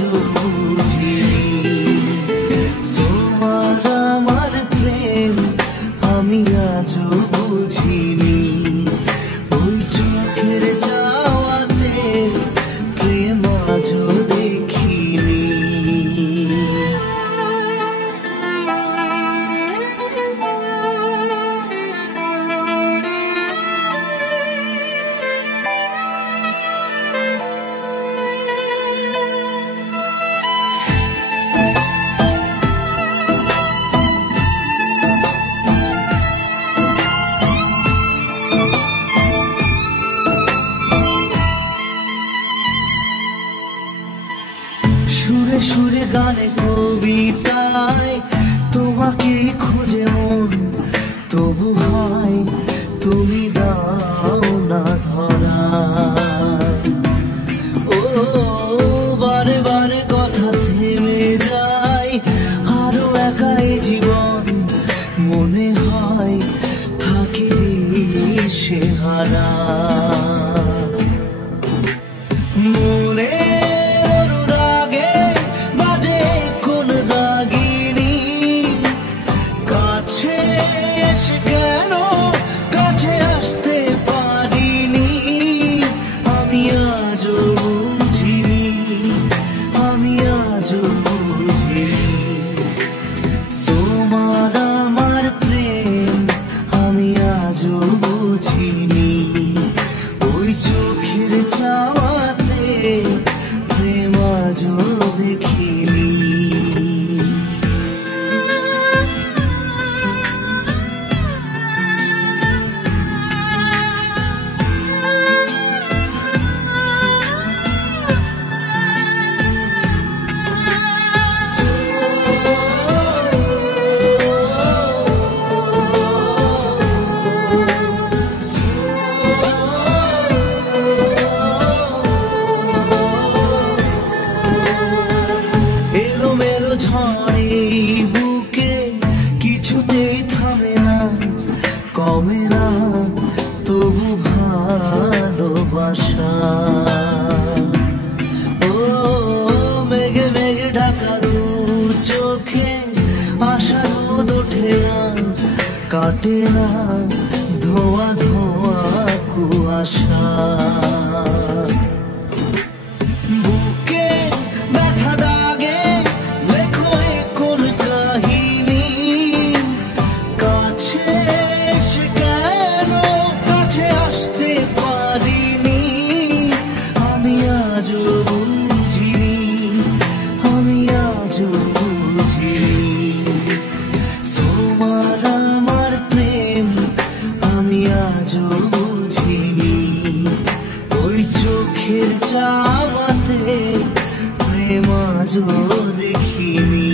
আজও বুঝিনি। তোমার আমার প্রেম আমি আজও বুঝিনি। ওই চোখের চাওয়াতে প্রেম আজও দেখিনি। সুরে সুরে গানে কবিতায় তোমাকে খুঁজে মন, তবু হয় তুমি দাও না ধরা। ও বারে বারে কথা থেমে যায়, আরো একাই জীবন মনে হয় থাকে সে হারা। মনে তোমার আমার প্রেম আমি আজও বুঝিনি। ওই চোখের চাওয়াতে প্রেম আজও দেখিনি। ঝড়ে বুকে কিছুতেই থামে না, কমে না তবু ভালোবাসা। ও মেঘে মেঘে ঢাকা দু চোখে আশার রোদ ওঠে না, কাটে না ধোয়া ধোয়া কুয়াশা। তোমার আমার প্রেম আমি আজও বুঝিনি। ওই চোখের চাওয়াতে প্রেম আজও দেখিনি।